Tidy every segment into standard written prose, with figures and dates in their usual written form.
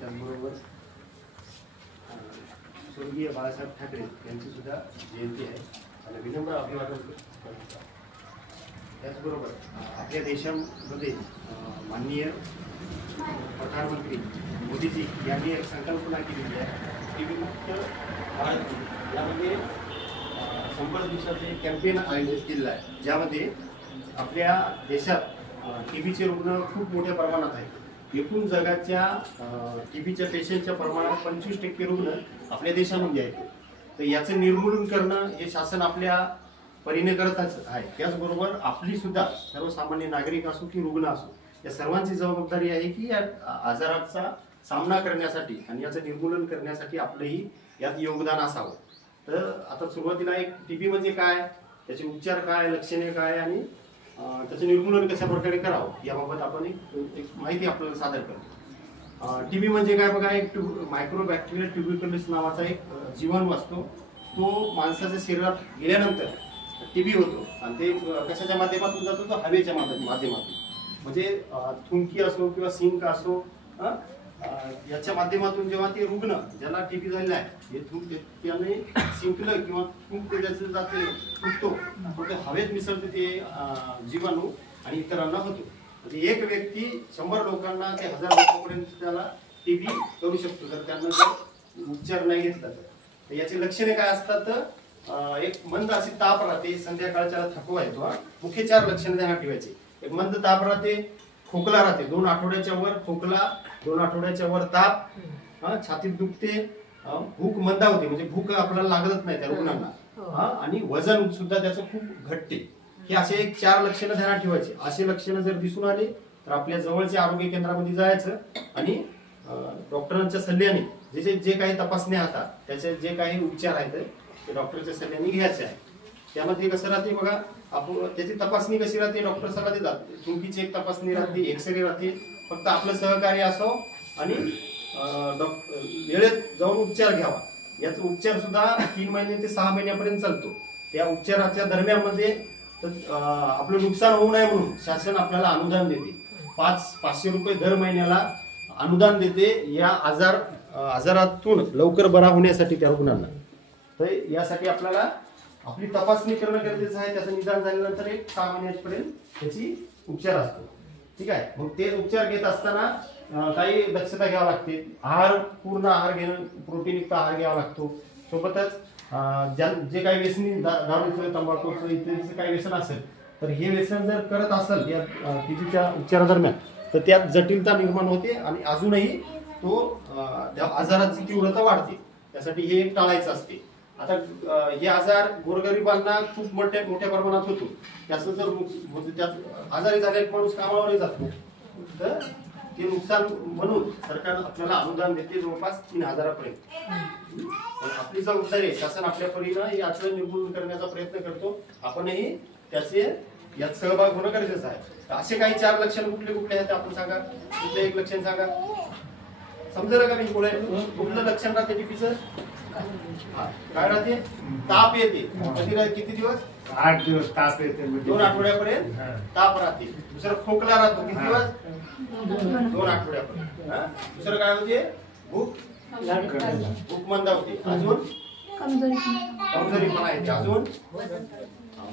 त्याचबरोबर स्वर्गीय बाळासाहेब ठाकरे यांची सुद्धा जयंती आहे आणि विनम्र अभिवादन करतो. त्याचबरोबर आपल्या देशामध्ये माननीय प्रधानमंत्री मोदीजी यांनी एक संकल्पना केलेली आहे टीबी मुक्त भारत. यामध्ये 100 दिवसाचे कॅम्पेन आयोजित केलेलं आहे, ज्यामध्ये आपल्या देशात टीबीचे रुग्ण खूप मोठ्या प्रमाणात आहेत. एकूण जगाच्या टीबीच्या पेशंटच्या प्रमाणात 25% रुग्ण आपल्या देशामध्ये आहेत. तर याचं निर्मूलन करणं हे शासन आपल्या परीने करतच आहे. त्याचबरोबर आपली सुद्धा सर्वसामान्य नागरिक असो की रुग्ण असो या सर्वांची जबाबदारी आहे की या आजाराचा सामना करण्यासाठी आणि याचं निर्मूलन करण्यासाठी आपलंही यात योगदान असावं. तर आता सुरुवातीला एक टीबी म्हणजे काय, त्याचे उपचार काय, लक्षणे काय आणि त्याचं निर्मूलन कशा प्रकारे करावं याबाबत आपण एक माहिती आपल्याला सादर करतो. टीबी म्हणजे काय बघा, एक मायक्रोबॅक्टेरियल ट्युबरक्युलोसिस नावाचा एक जीवाणू असतो. तो माणसाच्या शरीरात गेल्यानंतर टीबी होतो आणि ते कशाच्या माध्यमातून जातो, तो हवेच्या माध्यमातून. म्हणजे थुंकी असो किंवा शिंक असो याच्या माध्यमातून जेव्हा ते रुग्ण ज्याला टीबी झालेला आहे हे त्याने शिंकलं किंवा थुंक त्याचं जाते फुटतो, ते हवेत मिसळते ते जीवाणू आणि इतरांना होतो. म्हणजे एक व्यक्ती 100 लोकांना ते 1000 लोकांपर्यंत त्याला टीबी करू शकतो जर त्यांना जर उपचार नाही घेतला तर. याची लक्षणे काय असतात, तर एक मंद अशी ताप राहते, संध्याकाळच्या थकवा येतो. मुख्य 4 लक्षणे ध्यानात ठेवायची. एक मंद ताप राहते, खोकला राहते 2 आठवड्याच्या वर खोकला, 2 आठवड्याच्या वर ताप, छातीत दुखते, भूक मंदावते म्हणजे भूक आपल्याला लागत नाही त्या रुग्णांना, आणि वजन सुद्धा त्याचं खूप घटते. हे असे एक 4 लक्षणं ध्यानात ठेवायचे. असे लक्षणं जर दिसून आले तर आपल्या जवळच्या आरोग्य केंद्रामध्ये जायचं आणि डॉक्टरांच्या सल्ल्याने जे काही तपासण्या होतात त्याचे जे काही उपचार आहेत ते डॉक्टरच्या सल्ल्याने घ्यायचे आहे. त्यामध्ये कसं राहते बघा, आपण त्याची तपासणी कशी राहते, डॉक्टर सल्ला देतात. थुंकीची एक तपासणी राहते, एक्सरे राहते. फक्त आपलं सहकार्य असो आणि वेळेत जाऊन उपचार घ्यावा. याचा उपचार सुद्धा 3 महिने ते 6 महिन्यापर्यंत चालतो. त्या उपचाराच्या दरम्यान मध्ये आपलं नुकसान होऊ नये म्हणून शासन आपल्याला अनुदान देते. 500 रुपये दर महिन्याला अनुदान देते या आजारातून लवकर बरा होण्यासाठी त्या रुग्णांना. तर यासाठी आपल्याला आपली तपासणी करणं गरजेचं आहे. त्याचं निदान झाल्यानंतर एक 6 महिन्यापर्यंत त्याची उपचार असतो. ठीक आहे. मग ते उपचार घेत असताना काही दक्षता घ्यावी लागते. पूर्ण आहार घेणं, प्रोटीनयुक्त आहार घ्यावा लागतो. सोबतच जे काही व्यसनी दारूचं, तंबाखूचं इत्यादीचं काही व्यसन असेल तर हे व्यसन जर करत असेल या टीबीच्या उपचारादरम्यान तर त्यात जटिलता निर्माण होते आणि अजूनही तो आजाराची तीव्रता वाढते. त्यासाठी हे एक टाळायचं असते. आता हे आजार गोरगरिबांना खूप मोठ्या प्रमाणात होतो. त्याचं जर त्यात आजारी झाले माणूस कामावरही जात नाही तर ते नुकसान म्हणून सरकार आपल्याला अनुदान देते जवळपास 3000 पर्यंत. आपली जबाबदारी शासन आपल्या परीनं याचं निर्मूलन करण्याचा प्रयत्न करतो. आपणही यात सहभाग होणं गरजेचं आहे. असे काही 4 लक्षण कुठले आहेत आपण सांगा. कुठलं एक लक्षण सांगा, समजेल का मी? कुठलं लक्षण राहते टीबीचं? काय राहते? ताप येते. किती दिवस? 8 दिवस ताप येते. 2 आठवड्यापर्यंत ताप राहते. दुसरं खोकला राहतो. किती दिवस? 2 आठवड्यापर्यंत. दुसरं काय होते? भूक मंदावते. अजून कमजोरीपणा येते. अजून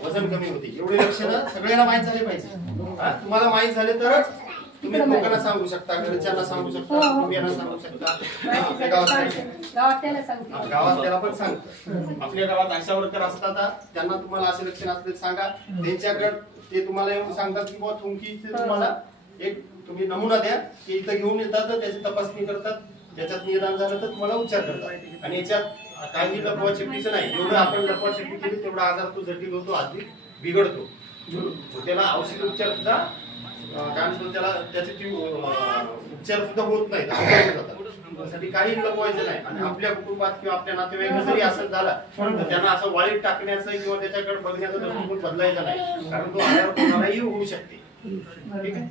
वजन कमी होते. एवढे लक्षणं सगळ्यांना माहीत झाले पाहिजे. तुम्हाला माहीत झाले तरच तुम्ही लोकांना सांगू शकता, घरच्यांना सांगू शकता, कुटुंबियांना सांगू शकता, आपल्या गावात त्याला पण सांगतो. आपल्या गावात आशा वर्कर असतात, त्यांना तुम्हाला असे लक्षण असले सांगा. त्यांच्याकडे ते तुम्हाला येऊन सांगतात की बाबा तुमची तुम्हाला एक तुम्ही नमुना द्या. ते इथं घेऊन येतात, त्याची तपासणी करतात. त्याच्यात निदान झालं तर तुम्हाला उपचार करतात. आणि याच्यात काही लपवाछपीचं नाही. जेवढं आपण लपवाछपी केली तेवढा आजार तो जटिल होतो, अधिक बिघडतो. त्याला औषध उपचार सुद्धा काय म्हणतो त्याला त्याचे उपचार सुद्धा होत नाहीत, त्यासाठी काही लपवायचं नाही. आणि आपल्या कुटुंबात किंवा आपल्या नातेवाईकांना जरी असं झालं तर त्यांना असं वाळीत टाकण्याचं किंवा त्याच्याकडे बघण्याचा दृष्टिकोन बदलायचा नाही, कारण तो आजार कोणालाही होऊ शकते. ठीक आहे.